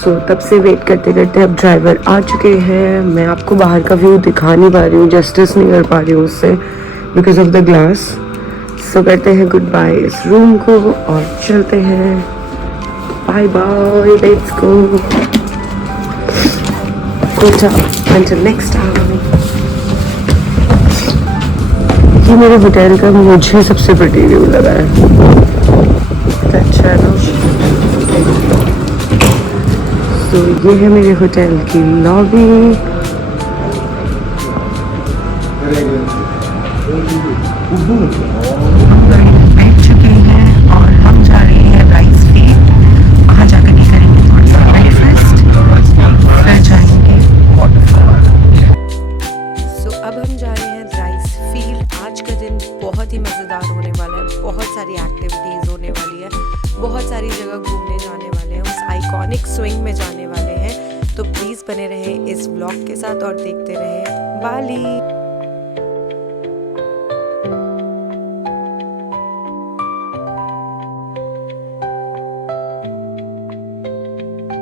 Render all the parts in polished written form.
तब से वेट करते करते अब ड्राइवर आ चुके हैं। मैं आपको बाहर का व्यू दिखा नहीं पा रही हूँ, जस्टिस नहीं कर पा रही हूँ उससे बिकॉज ऑफ द ग्लास। सो करते हैं गुड बाय इस रूम को और चलते हैं। Bye bye, let's go until next time। ये मेरे होटल का मुझे सबसे प्रिटी व्यू लगा है, अच्छा है ना। तो ये है मेरे होटल की लॉबी। बैठ चुके हैं और हम जा रहे हैं राइस फील्ड। वहाँ जाकर के करेंगे थोड़ा सा ब्रेकफास्ट, फिर जाएंगे वाटरफॉल। सो अब हम जा रहे हैं राइस फील्ड। आज का दिन बहुत ही मज़ेदार होने वाला है, बहुत सारी एक्टिविटीज़ होने वाली है, बहुत सारी जगह घूमने जाने वाले हैं, उस आइकॉनिक स्विंग में जाने वाले हैं। तो प्लीज़ बने रहें इस व्लॉग के साथ और देखते रहें बाली।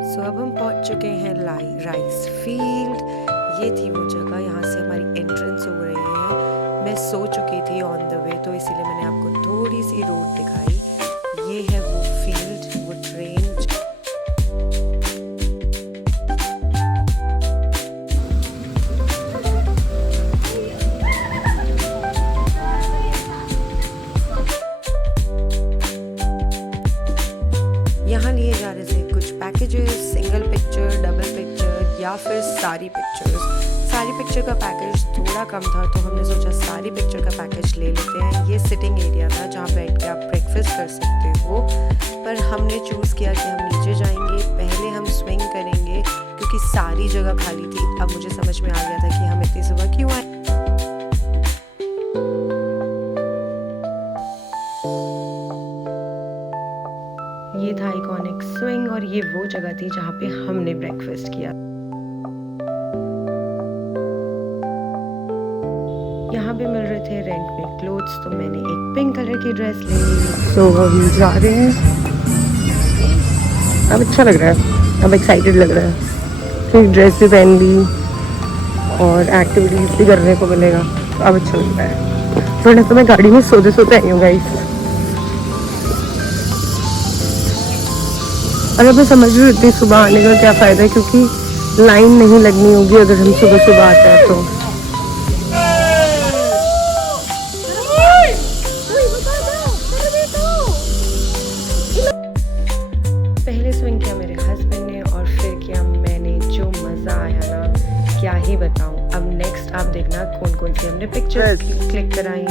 सो अब हम पहुंच चुके हैं राइस फील्ड। ये थी वो जगह, यहाँ से हमारी एंट्रेंस हो रही है। मैं सो चुकी थी ऑन द वे, तो इसीलिए मैंने आपको थोड़ी सी रोड दिखाई। ये है वो फील्ड, वो ट्रेन। यहाँ लिए जा रहे थे कुछ packages, single picture, double picture या फिर सारी पिक्चर्स। सारी पिक्चर का पैकेज थोड़ा कम था, तो हमने सोचा सारी पिक्चर का पैकेज ले लेते हैं। ये सिटिंग एरिया था जहाँ बैठ के आप ब्रेकफास्ट कर सकते हो, पर हमने चूज़ किया कि हम नीचे जाएंगे, पहले हम स्विंग करेंगे क्योंकि सारी जगह खाली थी। अब मुझे समझ में आ गया था कि हम इतनी सुबह क्यों आए। ये था आइकॉनिक स्विंग और ये वो जगह थी जहाँ पे हमने ब्रेकफास्ट किया। यहाँ पे मिल रहे थे रेंट में क्लोथ्स, तो मैंने एक पिंक कलर की ड्रेस ले ली। तो हम जा रहे हैं। अब अच्छा लग रहा है, अब एक्साइटेड लग रहा है, फिर ड्रेस भी पहन ली और एक्टिविटीज़ भी करने को मिलेगा, तो अब अच्छा लग रहा है। वरना तो मैं गाड़ी में सोते सोते आई हूँ गाइस। और अब मैं समझ रही हूँ इतनी सुबह आने का क्या फ़ायदा है, क्योंकि लाइन नहीं लगनी होगी अगर हम सुबह सुबह आते हैं तो। पहले स्विंग किया मेरे हस्बैंड ने और फिर किया मैंने। जो मज़ा आया ना, क्या ही बताऊँ। अब नेक्स्ट आप देखना कौन कौन सी हमने पिक्चर्स क्लिक कराई।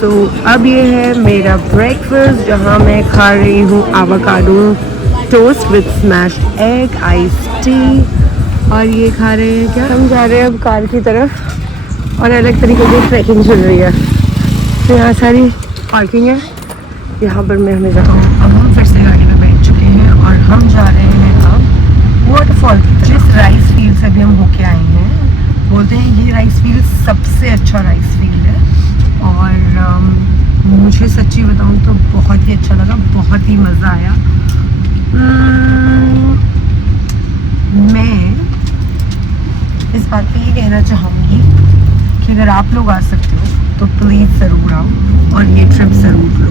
तो अब ये है मेरा ब्रेकफास्ट, जहाँ मैं खा रही हूँ avocado toast with smashed egg, ice tea. और ये खा रहे हैं क्या, हम जा रहे हैं अब कार की तरफ और अलग तरीके की ट्रैकिंग चल रही है। तो यहाँ सारी पार्किंग है, यहाँ पर मैं हमें जाता हूँ। अब हम फिर से गाड़ी में बैठ चुके हैं और हम जा रहे हैं अब वाटरफॉल की तरफ। जिस राइस फील्ड से भी हम होके आए हैं, बोलते हैं ये राइस फील्ड सबसे अच्छा राइस फील्ड है। और मुझे सच्ची बताऊं तो बहुत ही अच्छा लगा, बहुत ही मज़ा आया। मैं इस बात पे ये कहना चाहूँगी कि अगर आप लोग आ सकते हो तो प्लीज़ ज़रूर आओ और ये ट्रिप ज़रूर लो।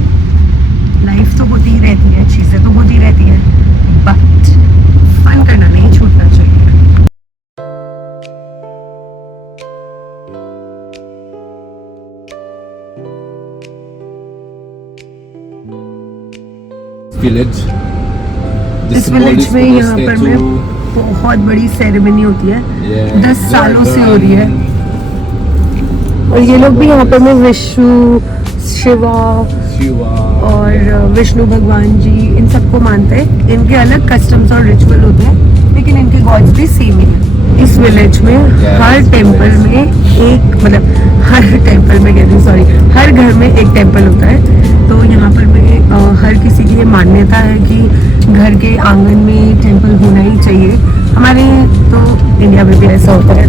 लाइफ तो होती ही रहती है, चीज़ें तो होती रहती हैं, बट फन करना नहीं छूटना चाहिए। इस विलेज में यहाँ पर में बहुत बड़ी सेरेमनी होती है, 10 सालों से हो रही है। और ये लोग भी यहाँ पर में विष्णु, शिवा और विष्णु भगवान जी, इन सबको मानते हैं। इनके अलग कस्टम्स और रिचुअल होते हैं। लेकिन इनके गॉड्स भी सेम ही है। इस विलेज में हर टेम्पल में एक मतलब हर टेम्पल में कहती हूँ सॉरी, हर घर में एक टेम्पल होता है। तो यहाँ पर मैं हर किसी की ये मान्यता है कि घर के आंगन में टेम्पल होना ही चाहिए। हमारे तो इंडिया में भी ऐसा होता है,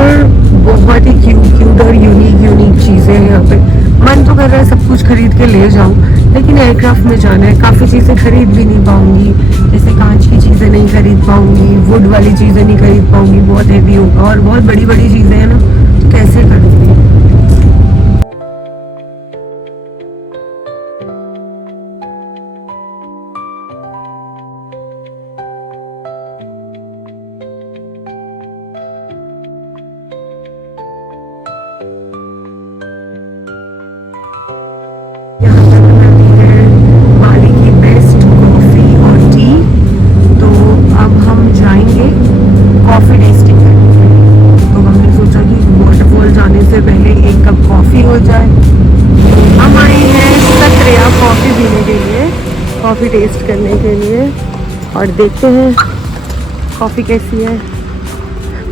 और बहुत ही क्यूट और यूनिक चीज़ें हैं यहाँ पे। मन तो कर रहा है सब कुछ खरीद के ले जाऊँ, लेकिन एयरक्राफ्ट में जाना है, काफ़ी चीज़ें खरीद भी नहीं पाऊँगी। जैसे कांच की चीज़ें नहीं खरीद पाऊँगी, वुड वाली चीज़ें नहीं खरीद पाऊँगी, बहुत हैवी होगा, और बहुत बड़ी बड़ी चीज़ें हैं ना, तो कैसे करूँगी। कॉफ़ी टेस्टिंग करनी, तो हमने सोचा कि वाटरफॉल जाने से पहले एक कप कॉफ़ी हो जाए। हम आए हैं सत्रिया कॉफ़ी पीने के लिए, कॉफ़ी टेस्ट करने के लिए, और देखते हैं कॉफ़ी कैसी है।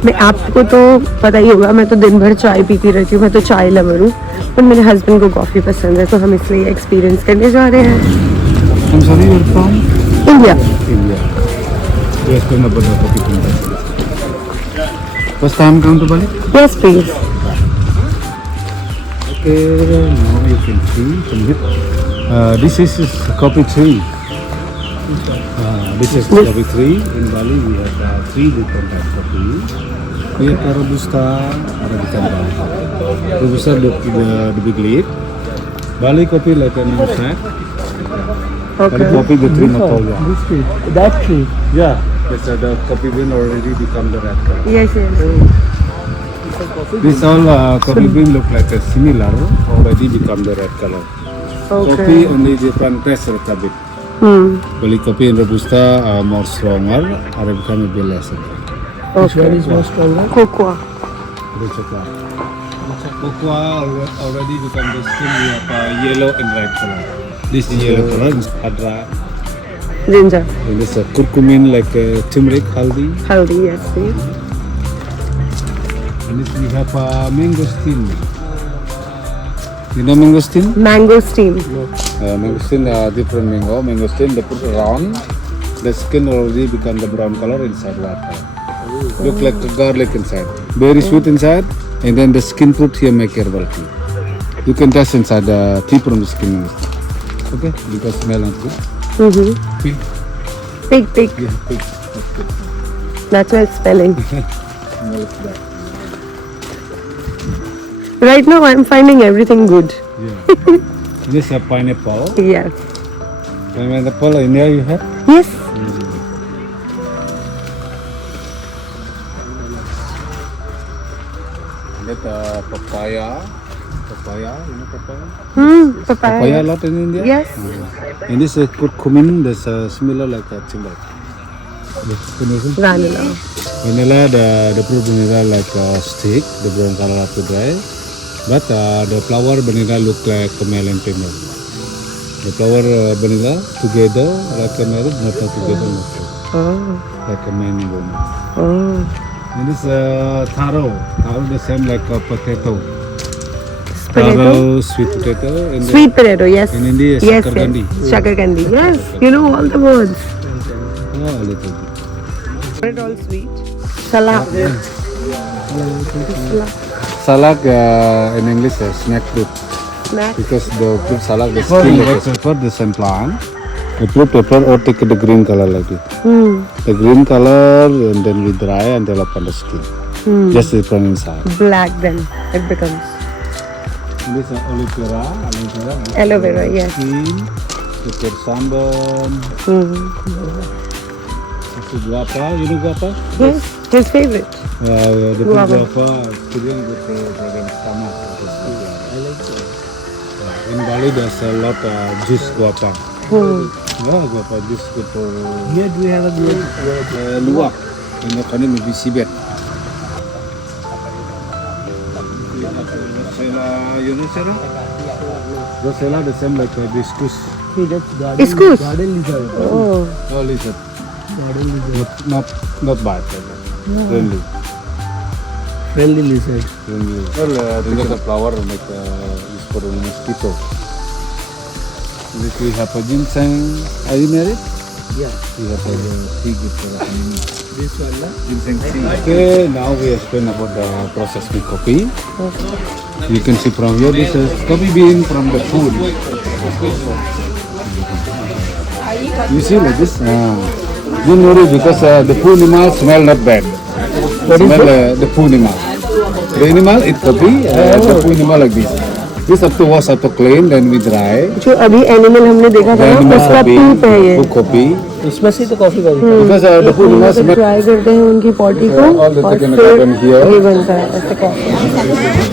मैं आपको तो पता ही होगा, मैं तो दिन भर चाय पीती रहती हूँ, मैं तो चाय लवर हूँ, पर मेरे हस्बैंड को कॉफ़ी पसंद है, तो हम इसलिए एक्सपीरियंस करने जा रहे हैं। India. First time come to Bali? Yes, please. Okay, now you can see from here. This is coffee tree. This is coffee tree. In Bali, we have 3 different types of coffee. We have Robusta, Arabica, Bali. Robusta, the big leaf. Bali coffee like a mosaic. Okay. Bali coffee, the tree Matoya. This tree, that tree. Yeah, yes, the coffee bean already become the red color. Yes, yes. This all coffee bean look like a similar, already become the red color. Okay. Coffee only different taste a little bit. Bali coffee and Robusta are more stronger, Arabica may be less. Which one is more stronger? Cocoa. The chocolate. Cocoa already become the skin, we have yellow and red color. This is yellow color, is adra. Ginger. And this curcumin like turmeric, haldi. Haldi, yes, please. And this we have mangosteen. You know mangosteen? Mango steam. Mangosteen different mango. Mangosteen they put round. The skin already become the brown color inside water. Look like garlic inside. Very sweet inside. And then the skin fruit here make herbal tea. You can taste inside the tea from the skin. Okay? Because smell not good. Pig. Pig. Yeah, pig. That's why it's spelling. Smell like that. Right now, I'm finding everything good. Yeah. This is pineapple. Yeah. Pineapple in there you have? Yes. That papaya. Papaya, you know papaya? Papaya. Papaya a lot in India? Yes. And this is curcumin, that's similar like a timber. Vanilla. Vanilla, the fruit vanilla like a stick, the brown color after dry. But the flower vanilla look like a male and female. The flower vanilla together like a marriage, not together, Oh. like a man and woman. Oh. And this taro. Taro the same like a potato. Potato. Taro, sweet potato. And Sweet potato, yes. In India, yes, shakar yes. kandi. Shakar kandi, yes. You know all the words. A little bit. It all sweet. Salad. Salak in English is snack fruit. Snack. Because the fruit salak, the skin like pepper, the same plant. The fruit pepper or take the green color like it. The green color and then we dry and develop on the skin. Just different inside. Black then it becomes. This is aloe vera. Aloe vera, yes. Skin, the put sambal. This is guava. You know guava? Yes, his favorite. The Guava. guava filling with the stomach. I like it. In Bali, there's a lot of juice guava. Yeah, guava juice good for Here we have a good luwak. In the country, maybe Sibet. Rosella, you know Sarah? Rosella, the same like hibiscus. He just garden. Iskus. Garden lizard. Oh. Oh, lizard. model lizard. Not bad. Friendly. Friendly lizard. Friendly. Well, these are the flower like is for mosquito. This we have a ginseng. Are you married? Yeah. We have a tea gift for the This one, na? ginseng tea. Okay, now we explain about the processing coffee. You can see from here, this is coffee bean from the food. You see like this? Don't worry because the food animal smell not bad. Smell the food animal. The animal eat coffee, the food animal like this. This have to wash, have to clean, then we dry. जो अभी animal हमने देखा था The ना animal उसका पीप है ये। cook coffee. इसमें से तो कॉफी का Because the food animal smell. Try करते हैं उनकी पॉटी को All the और chicken फिर happen here. ये बनता है ऐसे coffee.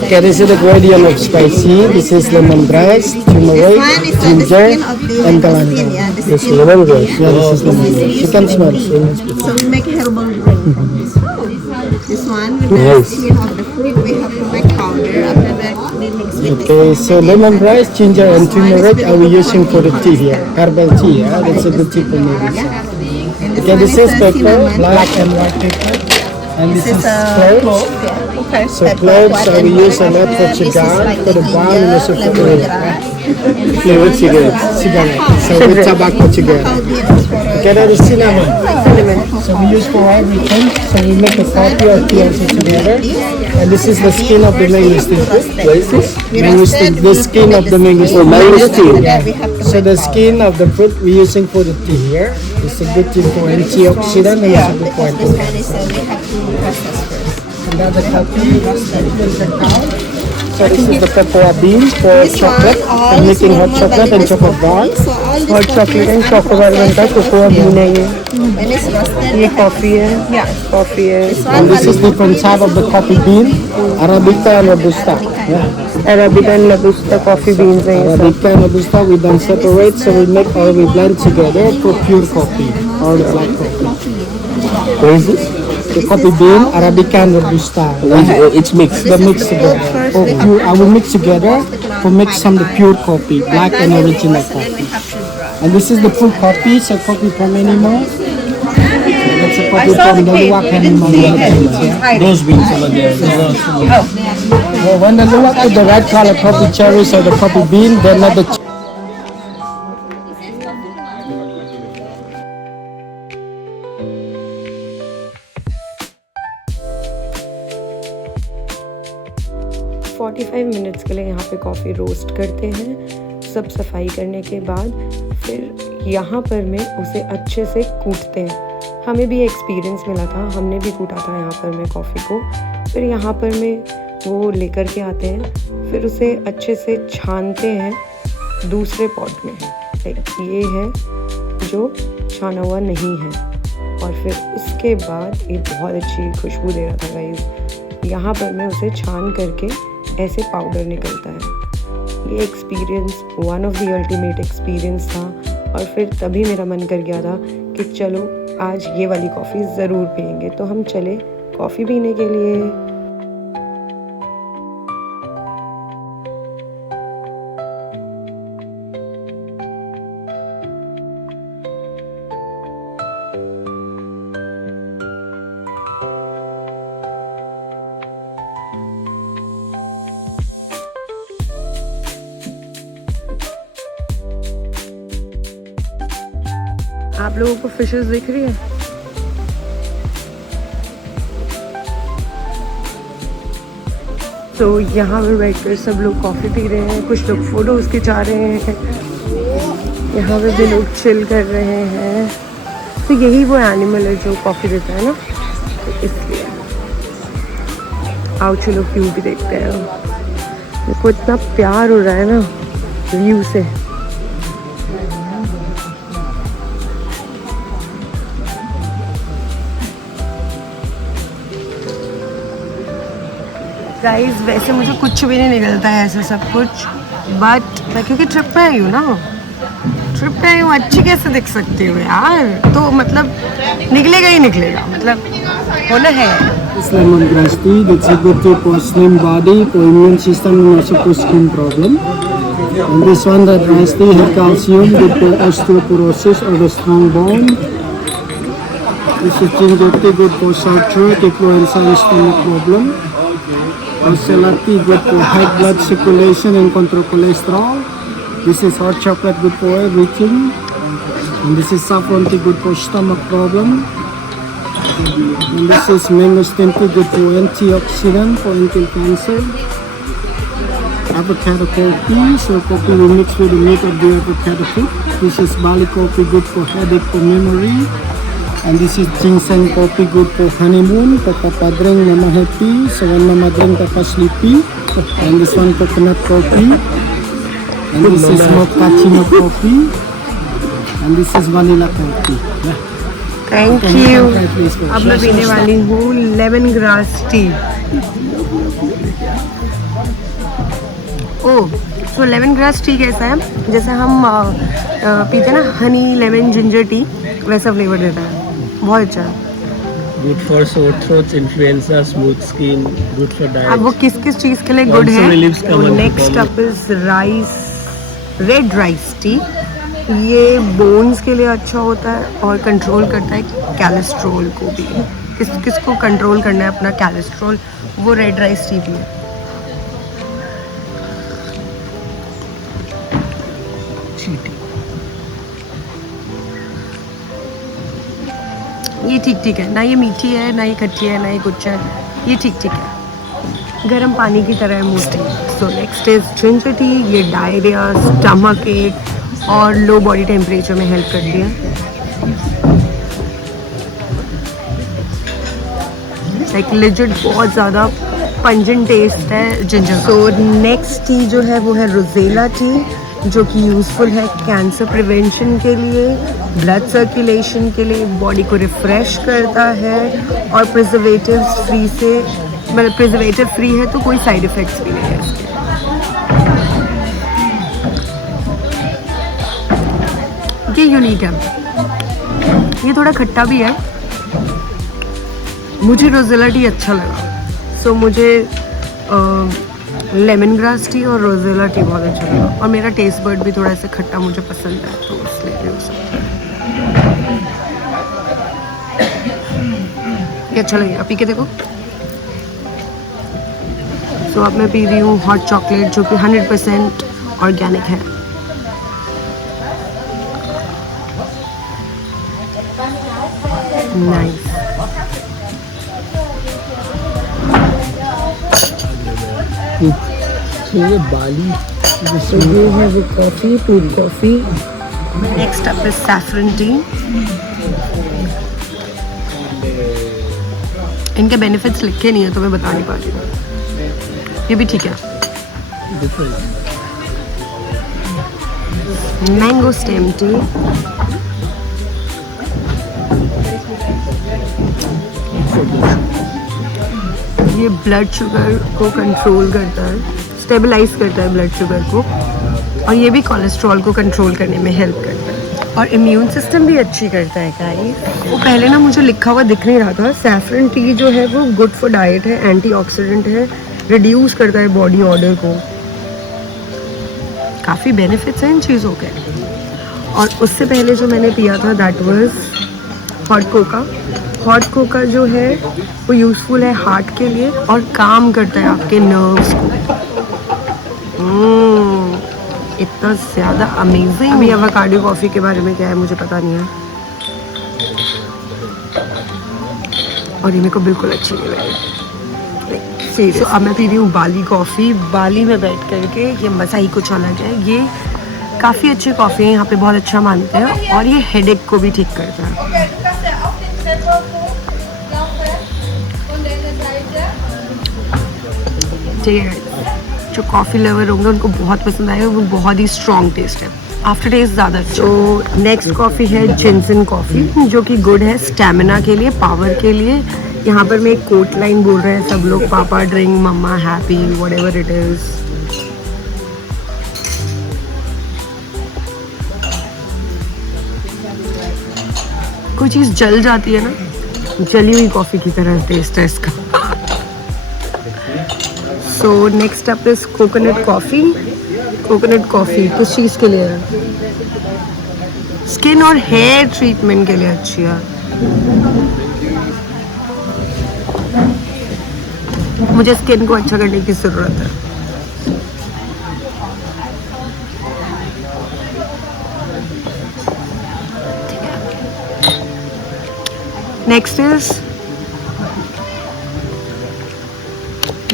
Okay, this is the gradient of spicy. This is lemongrass, turmeric, ginger, and galangal. This is lemongrass. Yeah, this is lemongrass. You can smell. So we make herbal drink from this. This one with the skin of the fruit, we have to make powder. After that, we mix with Okay, so lemongrass, ginger, and turmeric are we using for the tea here? Herbal tea, yeah? That's a good tea for medicine. Okay, this is pepper, black and white pepper. And this is cloves. So cloves are we use a lot for cigar, for the balm, and also for flavored cigarettes. So with tobacco cigarette. Okay, that is cinnamon. So we use for everything. So we make a coffee or tea also together. And this is the skin of the mangosteen. What is this? Mangosteen. The skin of the mangosteen. mangosteen. Yeah. So the skin of the fruit we're using for the tea here. It's a good thing for antioxidant and it's a good for antioxidant. So we have to process first. And that's the coffee. So this is the cocoa bean for chocolate. I'm making hot chocolate and chocolate bar. So all this hot chocolate and chocobar बनता है cocoa been है ये। when it's roasted, ये coffee है। Coffee है। And this is different type of the coffee bean, Arabica and Robusta. Yeah. Arabica and robusta coffee beans हैं ये सब। Arabica and Robusta we then separate, so we make or we blend together for pure coffee or black coffee. What is this? The coffee bean, Arabica and Robusta. It's mixed. The mix together. Or pure, I will mix together to make some the pure coffee, black and original coffee. And this is the full coffee, so coffee from animal. That's a coffee from the luwak animal. Those beans over there. Well, when the luwak with the red color coffee cherries or the coffee bean, they're not the. Forty 45 minutes के लिए यहाँ पे coffee roast करते हैं। सब सफाई करने के बाद फिर यहाँ पर में उसे अच्छे से कूटते हैं। हमें भी एक्सपीरियंस मिला था, हमने भी कूटा था यहाँ पर में कॉफ़ी को। फिर यहाँ पर में वो लेकर के आते हैं, फिर उसे अच्छे से छानते हैं दूसरे पॉट में। ये है जो छाना हुआ नहीं है। और फिर उसके बाद ये बहुत अच्छी खुशबू दे रहा था गाइस। यहाँ पर मैं उसे छान करके ऐसे पाउडर निकलता है। ये experience one of the ultimate experience था। और फिर तभी मेरा मन कर गया था कि चलो आज ये वाली कॉफ़ी ज़रूर पियेंगे। तो हम चले कॉफ़ी पीने के लिए। आप लोगों को फिशेस दिख रही है? तो यहाँ पर बैठकर सब लोग कॉफ़ी पी रहे हैं, कुछ लोग फ़ोटोज़ खिंचा रहे हैं, यहाँ पे भी लोग चिल कर रहे हैं। तो यही वो एनिमल है जो कॉफ़ी देता है ना, तो इसलिए आओ चलो व्यू भी देखते हैं। मेरे को इतना प्यार हो रहा है ना व्यू से। गाइस वैसे मुझे कुछ भी नहीं निकलता है ऐसे सब कुछ, बट मैं क्योंकि ट्रिप पे आई हूँ ना, ट्रिप पे आई हूँ, अच्छी कैसे दिख सकती हूँ यार। तो मतलब निकलेगा ही निकलेगा, मतलब होना है। It's lemongrass tea. That's a good tea for slim body, for immune system, and also for skin problem. And this one, the rice tea, has calcium, good for osteoporosis or the strong bone. This is ginger tea, good for sore throat, influenza and stomach problem. Rosella tea, good for high blood circulation and control cholesterol. This is hot chocolate, good for everything. And this is saffron tea, good for stomach problem. And this is mangosteen tea, good for antioxidant for anti-cancer. Avocado coffee, so coffee we mix with the meat of the avocado fruit. This is Bali coffee, good for headache, for memory. And this is ginseng coffee, good for honeymoon, for Papa drink, Mama happy. So when Mama drink, Papa sleepy. And this one coconut coffee. And this is mochaccino coffee. And this is vanilla coffee. Yeah. Thank you. अब मैं पीने वाली हूँ lemon grass tea. ओह, सो lemon grass tea कैसा है? जैसे हम पीते हैं ना हनी लेमन जिंजर टी, वैसा फ्लेवर देता है, बहुत अच्छा है। Good for sore throats, influenza, smooth skin, good for diet. अब वो किस किस चीज़ के लिए गुड Also relieves है? common next up is rice, red rice T. ये बोन्स के लिए अच्छा होता है और कंट्रोल करता है कैलेस्ट्रॉल को भी। किसको कंट्रोल करना है अपना कैलेस्ट्रॉल, वो रेड राइस टी भी है। ये ठीक ठीक है ना, ये मीठी है ना, ये खट्टी है ना, ये कुछ है, ये ठीक ठीक है, गर्म पानी की तरह है mostly. So next is ginger tea. ये डायरिया, स्टमक एक और लो बॉडी टेम्परेचर में हेल्प करती है। लाइक लिजिट बहुत ज़्यादा पंजेंट टेस्ट है जिंजर। सो नेक्स्ट टी जो है वो है रोजेला टी, जो कि यूज़फुल है कैंसर प्रिवेंशन के लिए, ब्लड सर्कुलेशन के लिए, बॉडी को रिफ़्रेश करता है और प्रिजर्वेटिव्स फ्री से, मतलब प्रिजर्वेटिव फ्री है तो कोई साइड इफ़ेक्ट्स भी नहीं है इसके। ये यूनिक है, ये थोड़ा खट्टा भी है। मुझे रोजेला टी अच्छा लगा, सो मुझे लेमन ग्रास टी और रोजेला टी बहुत अच्छा लगा। और मेरा टेस्ट बर्ड भी थोड़ा ऐसे खट्टा मुझे पसंद है, तो इसलिए भी हो सकता है। ये अच्छा लगेगा, पी के देखो। सो अब मैं पी रही हूँ हॉट चॉकलेट, जो कि 100% ऑर्गेनिक है। नाइस। So ये बाली So you have a coffee, brewed coffee. Next up is saffron tea. इनके बेनिफिट्स लिखे नहीं है तो मैं बता नहीं पा रही हूँ। ये भी ठीक है। Mango stem T. ये ब्लड शुगर को कंट्रोल करता है, स्टेबलाइज करता है ब्लड शुगर को, और ये भी कोलेस्ट्रॉल को कंट्रोल करने में हेल्प करता है और इम्यून सिस्टम भी अच्छी करता है। गाइस वो पहले ना मुझे लिखा हुआ दिख नहीं रहा था। सैफरन टी जो है वो गुड फॉर डाइट है, एंटीऑक्सीडेंट है, रिड्यूस करता है बॉडी ऑर्डर को। काफ़ी बेनिफिट्स हैं इन चीज़ों के। और उससे पहले जो मैंने पिया था that was hot Coca. Hot Coca जो है वो यूज़फुल है हार्ट के लिए और काम करता है आपके नर्व्स को। इतना ज़्यादा अमेजिंग। अभी एवोकाडो कॉफ़ी के बारे में क्या है मुझे पता नहीं है, और ये मेरे को बिल्कुल अच्छी नहीं लगी। तो अब मैं पी रही हूँ बाली कॉफ़ी। बाली में बैठ करके ये मज़ा ही कुछ अलग है। ये काफ़ी अच्छी कॉफ़ी है, यहाँ पे बहुत अच्छा मानते हैं, और ये हेडेक को भी ठीक करता है। ठीक है, जो कॉफ़ी लवर होंगे उनको बहुत पसंद आएगा, वो बहुत ही स्ट्रॉन्ग टेस्ट है, आफ्टर टेस्ट ज़्यादा अच्छा। तो नेक्स्ट कॉफ़ी है जिनसन कॉफ़ी, जो कि गुड है स्टेमिना के लिए, पावर के लिए। यहाँ पर मैं एक कोट लाइन बोल रहे हैं सब लोग, पापा ड्रिंक, मम्मा हैप्पी, व्हाटएवर इट इज़। कोई चीज़ जल जाती है ना, जली हुई कॉफ़ी की तरह टेस्ट है इसका। So next up is coconut coffee. Coconut coffee किस चीज़ के लिए है? स्किन और हेयर ट्रीटमेंट के लिए अच्छी है। मुझे स्किन को अच्छा करने की ज़रूरत है। नेक्स्ट इज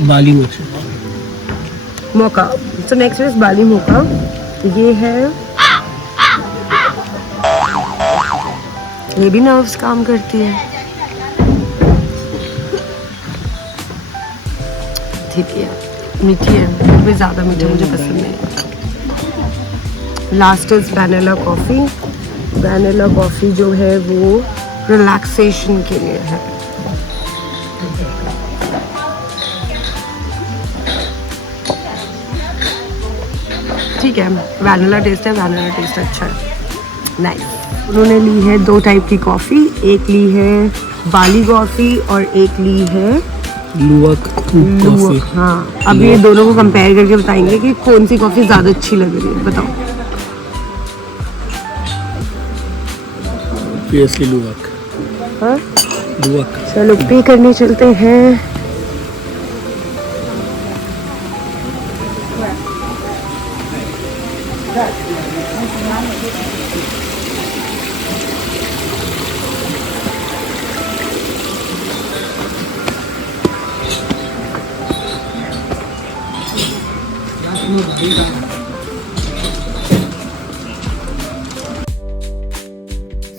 बाली मोचा। मोका। सो नेक्स्ट इज बाली मोका। ये है, ये भी नर्व्स काम करती है। ठीक है, मीठी है, फिर भी ज़्यादा मीठा मुझे पसंद नहीं। Last is vanilla coffee. Vanilla coffee जो है वो रिलैक्सेशन के लिए है। ठीक है, वैनिला टेस्ट है, वैनिला टेस्ट अच्छा है, नाइस। उन्होंने ली है 2 टाइप की कॉफ़ी, एक ली है बाली कॉफ़ी और एक ली है लुवक कॉफी। हाँ, अब ये दोनों को कंपेयर करके बताएंगे कि कौन सी कॉफ़ी ज़्यादा अच्छी लग रही है। बताओ। ऑब्वियसली लुवक। हाँ, लुवक। चलो पे करने चलते हैं।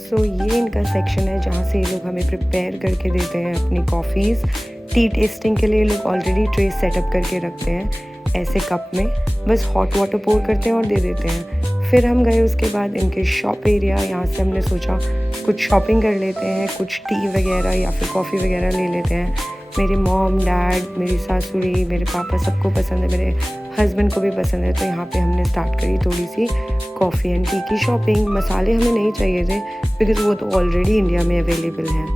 सो ये इनका सेक्शन है जहाँ से ये लोग हमें प्रिपेयर करके देते हैं अपनी कॉफ़ीज़। टी टेस्टिंग के लिए ये लोग ऑलरेडी ट्रे सेटअप करके रखते हैं ऐसे कप में, बस हॉट वाटर पोर करते हैं और दे देते हैं। फिर हम गए उसके बाद इनके शॉप एरिया, यहाँ से हमने सोचा कुछ शॉपिंग कर लेते हैं, कुछ टी वगैरह या फिर कॉफ़ी वगैरह ले लेते हैं। मेरी मॉम, डैड, मेरी सासुरी, मेरे पापा सबको पसंद है, मेरे हस्बैंड को भी पसंद है। तो यहाँ पे हमने स्टार्ट करी थोड़ी सी कॉफ़ी एंड टी की शॉपिंग। मसाले हमें नहीं चाहिए थे बिकॉज़ वो तो ऑलरेडी इंडिया में अवेलेबल हैं।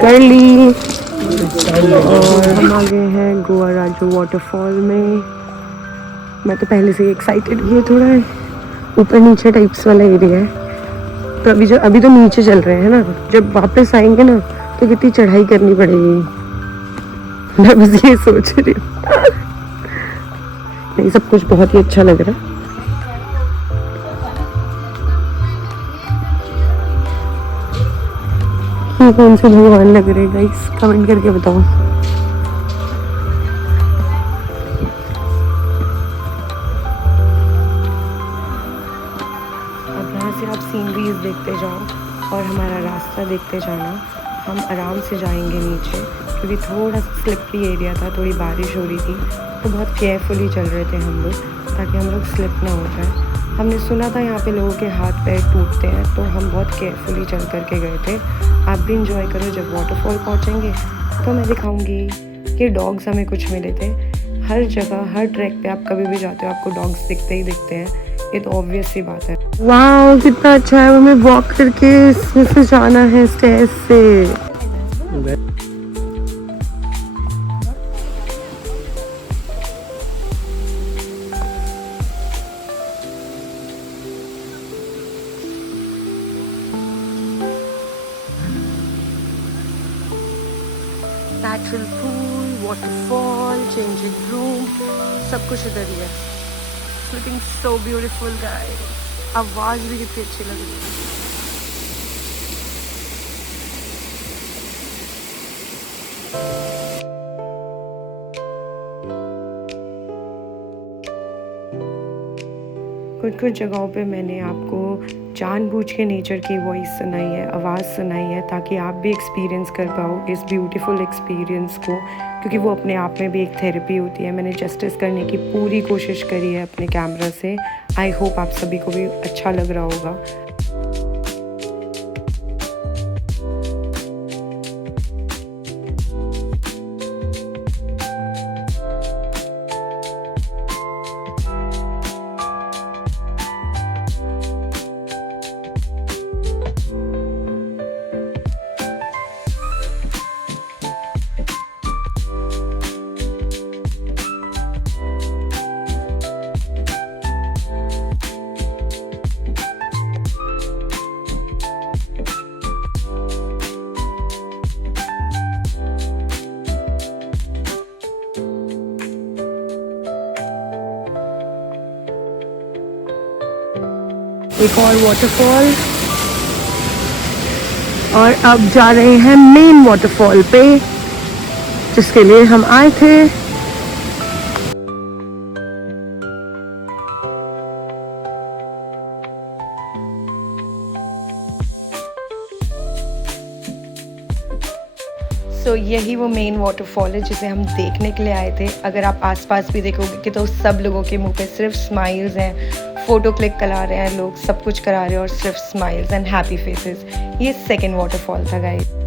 कर ली और हम आ गए हैं गोवा राजू वाटरफॉल में। मैं तो पहले से ही एक्साइटेड ही, थोड़ा ऊपर नीचे टाइप्स वाला एरिया है। तो अभी तो नीचे चल रहे हैं ना, जब वापस आएंगे ना तो कितनी चढ़ाई करनी पड़ेगी, मैं बस ये सोच रही हूँ। नहीं, सब कुछ बहुत ही अच्छा लग रहा है। ये कौन से भगवान लग रहे हैं गाइस, कमेंट करके बताओ। अब यहाँ से आप सीनरीज देखते जाओ और हमारा रास्ता देखते जाना। हम आराम से जाएंगे नीचे क्योंकि थोड़ा सा स्लिपरी एरिया था, थोड़ी बारिश हो रही थी, तो बहुत केयरफुली चल रहे थे हम लोग ताकि हम लोग स्लिप ना हो जाए। हमने सुना था यहाँ पे लोगों के हाथ पैर टूटते हैं, तो हम बहुत केयरफुली चल करके गए थे। आप भी इंजॉय करो। जब वाटरफॉल पहुँचेंगे तो मैं दिखाऊंगी कि डॉग्स हमें कुछ मिले थे। हर जगह, हर ट्रैक पे आप कभी भी जाते हो आपको डॉग्स दिखते ही दिखते हैं, ये तो ऑब्वियस सी बात है। वाह, कितना अच्छा है। हमें वॉक करके इसमें से जाना है स्टेयर्स से। Natural pool, waterfall, changing room, सब कुछ इधर ही है। Looking so beautiful guys. आवाज़ भी कितनी अच्छी लग रही है। कुछ जगहों पे मैंने आपको जानबूझ के नेचर की वॉइस सुनाई है, आवाज़ सुनाई है, ताकि आप भी एक्सपीरियंस कर पाओ इस ब्यूटीफुल एक्सपीरियंस को, क्योंकि वो अपने आप में भी एक थेरेपी होती है। मैंने जस्टिस करने की पूरी कोशिश करी है अपने कैमरा से। आई होप आप सभी को भी अच्छा लग रहा होगा। एक और वाटरफॉल, और अब जा रहे हैं मेन वाटरफॉल पे जिसके लिए हम आए थे। सो यही वो मेन वाटरफॉल है जिसे हम देखने के लिए आए थे। अगर आप आसपास भी देखोगे कि तो सब लोगों के मुंह पे सिर्फ स्माइल्स हैं, फ़ोटो क्लिक करा रहे हैं लोग, सब कुछ करा रहे हैं और सिर्फ स्माइल्स एंड हैप्पी फेसेस। ये सेकेंड वाटरफॉल था गाइस।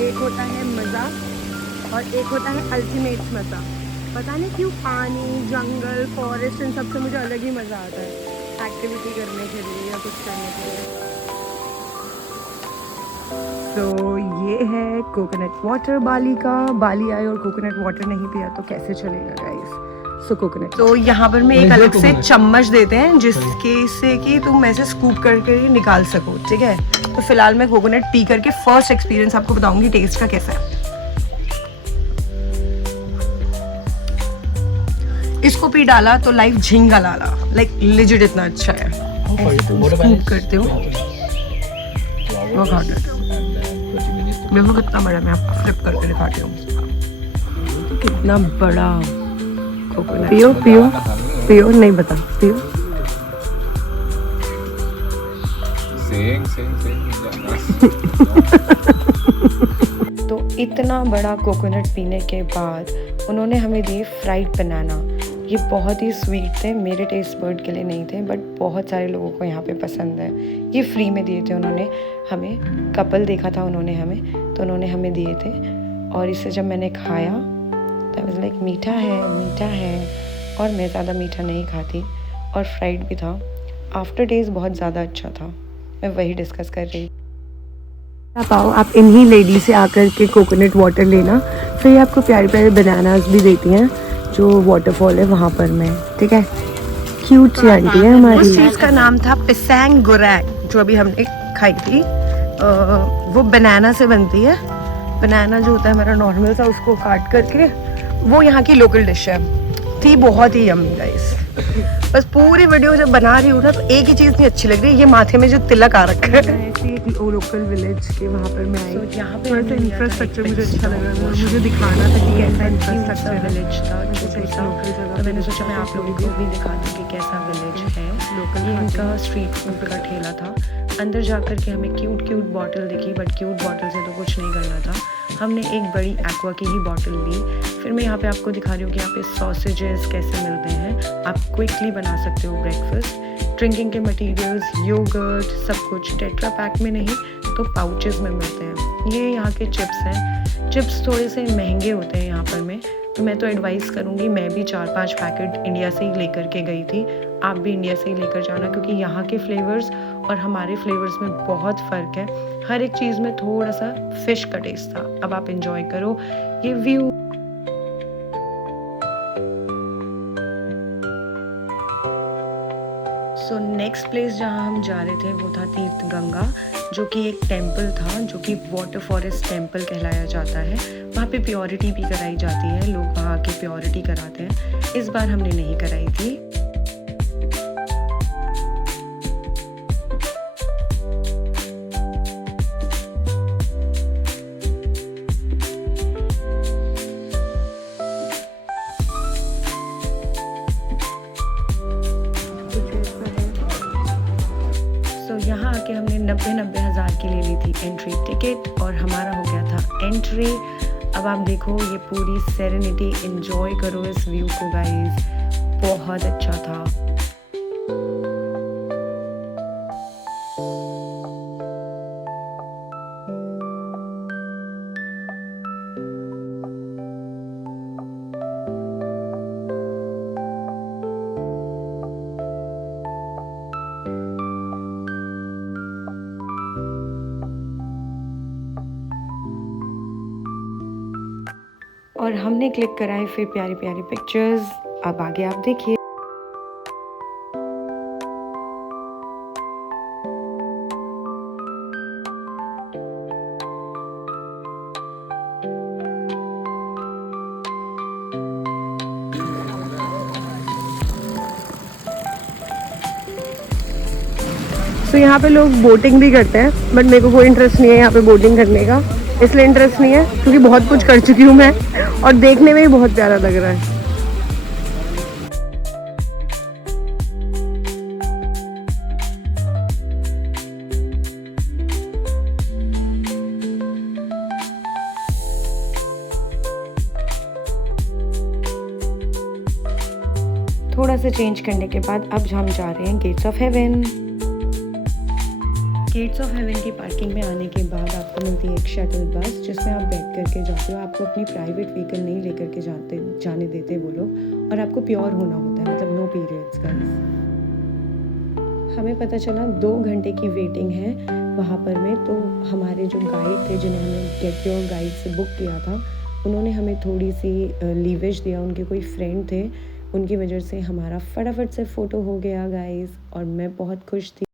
एक होता है मज़ा और एक होता है अल्टीमेट मज़ा। पता नहीं क्यों पानी, जंगल, फॉरेस्ट, इन सब से मुझे अलग ही मज़ा आता है एक्टिविटी करने के लिए या कुछ करने के लिए। तो ये है कोकोनट वाटर बाली का। बाली आए और कोकोनट वाटर नहीं पिया तो कैसे चलेगा गाइस। सो कोकोनट, तो यहाँ पर मैं एक अलग से चम्मच देते हैं जिसके से कि तुम ऐसे स्कूप करके निकाल सको, ठीक है। तो फिलहाल मैं कोकोनट पी करके फर्स्ट एक्सपीरियंस आपको बताऊंगी टेस्ट का कैसा है। इसको पी डाला तो लाइफ झिंगा लाला, लाइक लिजिट इतना अच्छा है। स्कूप करते हो वो खाता है। देखो कितना बड़ा, मैं आपको फ्लिप करके दिखाती हूँ कितना बड़ा कोकोनट। पियो पियो पियो, नहीं बता पियो। तो इतना बड़ा कोकोनट पीने के बाद उन्होंने हमें दिए फ्राइड बनाना। ये बहुत ही स्वीट थे, मेरे टेस्ट बर्ड के लिए नहीं थे बट बहुत सारे लोगों को यहाँ पे पसंद है। ये फ्री में दिए थे उन्होंने हमें, कपल देखा था उन्होंने हमें, तो उन्होंने हमें दिए थे। और इसे जब मैंने खाया तो वाज लाइक मीठा है और मैं ज़्यादा मीठा नहीं खाती और फ्राइड भी था। आफ्टर टेस्ट बहुत ज़्यादा अच्छा था, मैं वही डिस्कस कर रही। आप आओ, आप इन्हीं लेडी से आकर के कोकोनट वाटर लेना, फिर ये आपको प्यारे प्यारे बनानास भी देती हैं जो वाटरफॉल है वहाँ पर में, ठीक है। क्यूट सी आंटी है हमारी। उस चीज़ का नाम था पिसैंग गुरैक जो अभी हमने खाई थी। वो बनाना से बनती है। बनाना जो होता है हमारा नॉर्मल सा, उसको काट करके, वो यहाँ की लोकल डिश है। थी बहुत ही यम्मी गाइस। बस पूरी वीडियो जब बना रही हूँ ना तो एक ही चीज़ नहीं अच्छी लग रही है, ये माथे में जो तिलक आ रखा है। ऐसी एक लोकल विलेज के वहाँ पर मैं आई। यहाँ पे थोड़ा सा इंफ्रास्ट्रक्चर मुझे अच्छा लगा था, मुझे दिखाना था कि कैसा इंफ्रास्ट्रक्चर विलेज था, तो मैंने सोचा मैं आप लोगों को भी दिखा दूँ कि कैसा विलेज है। लोकल इनका स्ट्रीट फूड का ठेला था। अंदर जाकर के हमें क्यूट बॉटल दिखी बट क्यूट बॉटल से तो कुछ नहीं करना था। हमने एक बड़ी एक्वा की ही बॉटल ली। फिर मैं यहाँ पे आपको दिखा रही हूँ कि यहाँ पे सॉसेजेस कैसे मिलते हैं, आप क्विकली बना सकते हो ब्रेकफास्ट। ड्रिंकिंग के मटेरियल्स, योगर्ट, सब कुछ टेट्रा पैक में नहीं तो पाउचेस में मिलते हैं। ये यहाँ के चिप्स हैं। चिप्स थोड़े से महंगे होते हैं यहाँ पर में, तो मैं तो एडवाइस करूँगी, मैं भी 4-5 पैकेट इंडिया से ही लेकर के गई थी। आप भी इंडिया से ही लेकर जाना क्योंकि यहाँ के फ्लेवर्स और हमारे फ्लेवर्स में बहुत फ़र्क है। हर एक चीज़ में थोड़ा सा फिश का टेस्ट था। अब आप इंजॉय करो ये व्यू। सो नेक्स्ट प्लेस जहाँ हम जा रहे थे वो था तीर्थ गंगा, जो कि एक टेम्पल था जो कि वाटर फॉरेस्ट टेम्पल कहलाया जाता है। वहाँ पे प्योरिटी भी कराई जाती है, लोग वहाँ आके प्योरिटी कराते हैं। इस बार हमने नहीं कराई थी। यहाँ आके हमने 90 हज़ार की ले ली थी एंट्री टिकट और हमारा हो गया था एंट्री। अब आप देखो ये पूरी सेरेनिटी एंजॉय करो इस व्यू को गाइस, बहुत अच्छा था। और हमने क्लिक कराए फिर प्यारी प्यारी पिक्चर्स। अब आगे आप देखिए। तो यहाँ पे लोग बोटिंग भी करते हैं, बट मेरे को कोई इंटरेस्ट नहीं है यहाँ पे बोटिंग करने का। इसलिए इंटरेस्ट नहीं है क्योंकि बहुत कुछ कर चुकी हूँ मैं, और देखने में ही बहुत प्यारा लग रहा है। थोड़ा सा चेंज करने के बाद अब हम जा रहे हैं gates of heaven. Gates of heaven की पार्किंग में आने के बाद आपको मिलती है एक शटल बस, जिसमें आप बैठ करके जाते हो। आपको अपनी प्राइवेट व्हीकल नहीं लेकर के जाने देते वो लोग, और आपको प्योर होना होता है, मतलब नो पीरियड्स का। हमें पता चला 2 घंटे की वेटिंग है वहाँ पर में। तो हमारे जो गाइड थे, जिन्हें हमने गेट योर गाइड से बुक किया था, उन्होंने हमें थोड़ी सी लीवेज दिया। उनके कोई फ्रेंड थे, उनकी वजह से हमारा फटाफट से फ़ोटो हो गया गाइस, और मैं बहुत खुश थी।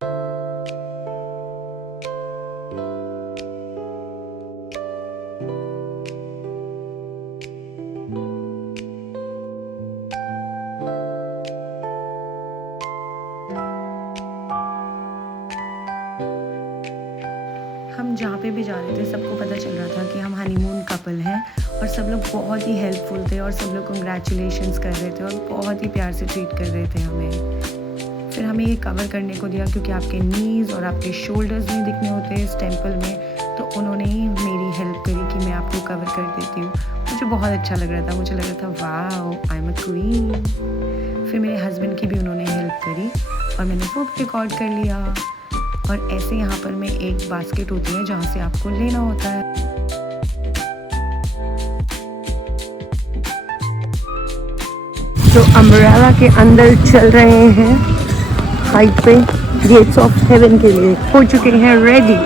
हम जहाँ पे भी जा रहे थे सबको पता चल रहा था कि हम हनीमून कपल हैं, और सब लोग बहुत ही हेल्पफुल थे, और सब लोग कंग्रेचुलेशंस कर रहे थे और बहुत ही प्यार से ट्रीट कर रहे थे हमें। फिर हमें ये कवर करने को दिया क्योंकि आपके नीज़ और आपके शोल्डर्स नहीं दिखने होते इस टेंपल में, तो उन्होंने ही मेरी हेल्प करी कि मैं आपको कवर कर देती हूँ। मुझे बहुत अच्छा लग रहा था, मुझे लग रहा था wow I am a queen. फिर मेरे हस्बैंड की भी उन्होंने हेल्प करी और मैंने वो रिकॉर्ड कर लिया। और ऐसे यहाँ पर में एक बास्केट होती है जहाँ से आपको लेना होता है। तो अम्ब्रेला के अंदर चल रहे हैं हाइट पे गेट्स ऑफ हेवन के लिए, हो चुके हैं रेडी।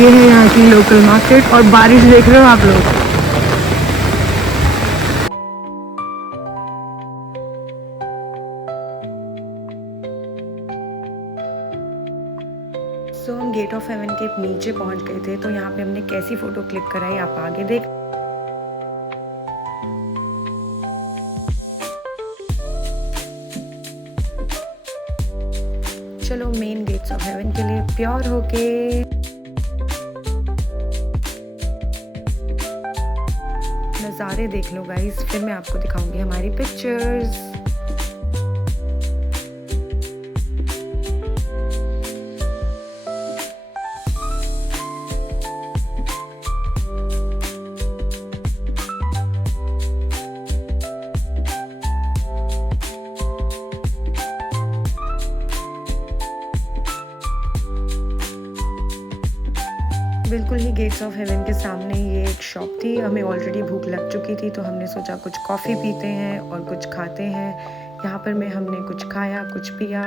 ये है यहाँ की लोकल मार्केट, और बारिश देख रहे हो आप लोग। तो हम गेट ऑफ हेवन के नीचे पहुंच गए थे, तो यहाँ पे हमने कैसी फोटो क्लिक कराई आप आगे देख। चलो मेन गेट्स ऑफ हेवन के लिए प्योर होके नज़ारे देख लो गाइस, फिर मैं आपको दिखाऊंगी हमारी पिक्चर्स। बिल्कुल ही गेट्स ऑफ हेवन के सामने ये एक शॉप थी। हमें ऑलरेडी भूख लग चुकी थी, तो हमने सोचा कुछ कॉफ़ी पीते हैं और कुछ खाते हैं। यहाँ पर में हमने कुछ खाया, कुछ पिया।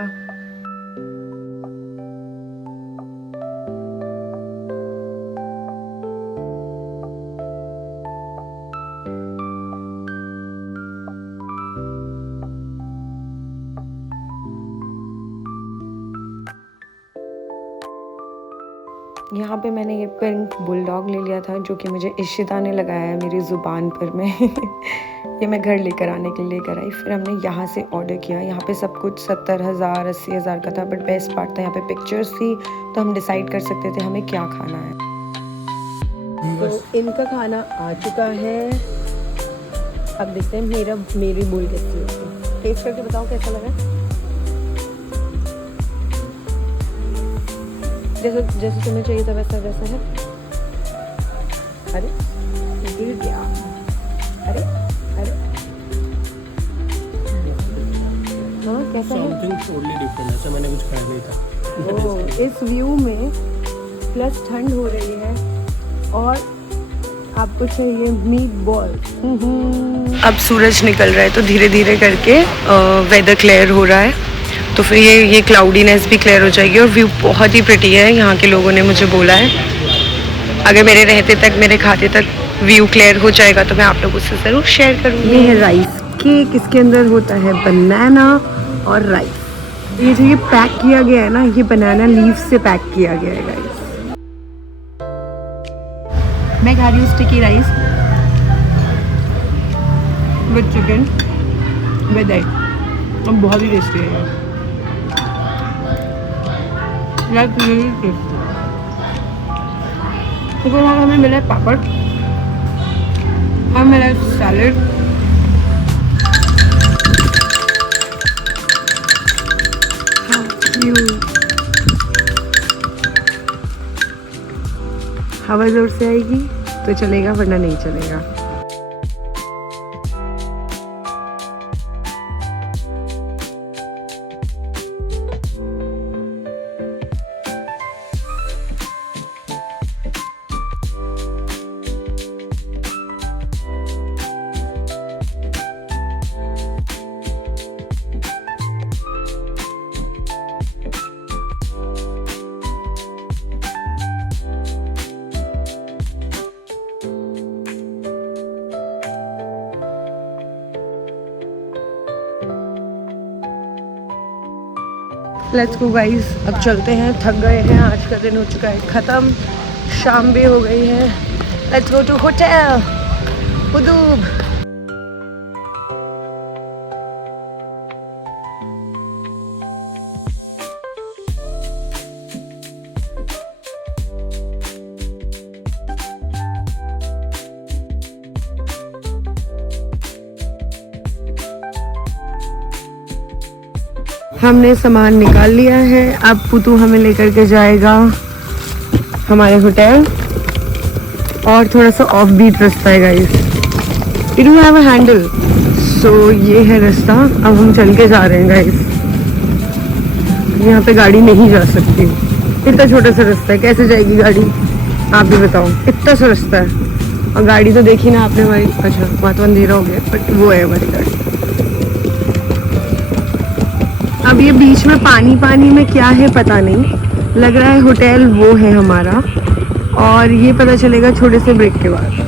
यहाँ पे मैंने ये पिंक बुलडॉग ले लिया था, जो कि मुझे इशिता ने लगाया है मेरी ज़ुबान पर में ये मैं घर लेकर आने के लिए लेकर आई। फिर हमने यहाँ से ऑर्डर किया। यहाँ पे सब कुछ 70,000 80,000 का था, बट बेस्ट पार्ट था यहाँ पे पिक्चर्स थी, तो हम डिसाइड कर सकते थे हमें क्या खाना है। तो इनका खाना आ चुका है, अब देखते हैं मेरी बोल कैसी होती है। टेस्ट करके बताओ कैसा लगा। जैसे तुम्हें चाहिए था वैसा है। अरे गिर गया। अरे हाँ कैसा है? समथिंग टोटली डिफरेंट, ऐसा मैंने कुछ खाया नहीं था। ओह, इस व्यू में प्लस ठंड हो रही है और आपको चाहिए मीट बॉल। अब सूरज निकल रहा है, तो धीरे धीरे करके वेदर क्लियर हो रहा है, तो फिर ये क्लाउडीनेस भी क्लियर हो जाएगी। और व्यू बहुत ही प्रिटी है, यहाँ के लोगों ने मुझे बोला है। अगर मेरे रहते तक, मेरे खाते तक व्यू क्लियर हो जाएगा तो मैं आप लोगों से ज़रूर शेयर करूँगी। ये है राइस केक, इसके अंदर होता है बनाना और राइस। ये जो ये पैक किया गया है ना, ये बनाना लीफ से पैक किया गया है गाइस। मैं खा रही हूँ sticky rice with chicken with egg, और बहुत ही टेस्टी है यार। उसके बाद हमें मिला है पापड़ और मिला है सैलेड। हवा जोर से आएगी तो चलेगा, वरना नहीं चलेगा। लेट्स गो गाइस, अब चलते हैं, थक गए हैं, आज का दिन हो चुका है ख़त्म, शाम भी हो गई है। लेट्स गो टू होटल हुदूब। हमने सामान निकाल लिया है, अब पुतू हमें लेकर के जाएगा हमारे होटल, और थोड़ा सा ऑफ बीट रास्ता है guys. It do have a handle, so ये है रास्ता। अब हम चल के जा रहे हैं गाइस, यहाँ पे गाड़ी नहीं जा सकती, इतना छोटा सा रास्ता है, कैसे जाएगी गाड़ी आप भी बताओ। इतना सा रास्ता है, और गाड़ी तो देखी ना आपने हमारी, अच्छा वहाँ तो अंधेरा हो गया, बट वो है हमारी गाड़ी। अब ये बीच में पानी में क्या है पता नहीं, लग रहा है होटल वो है हमारा, और ये पता चलेगा छोटे से ब्रेक के बाद।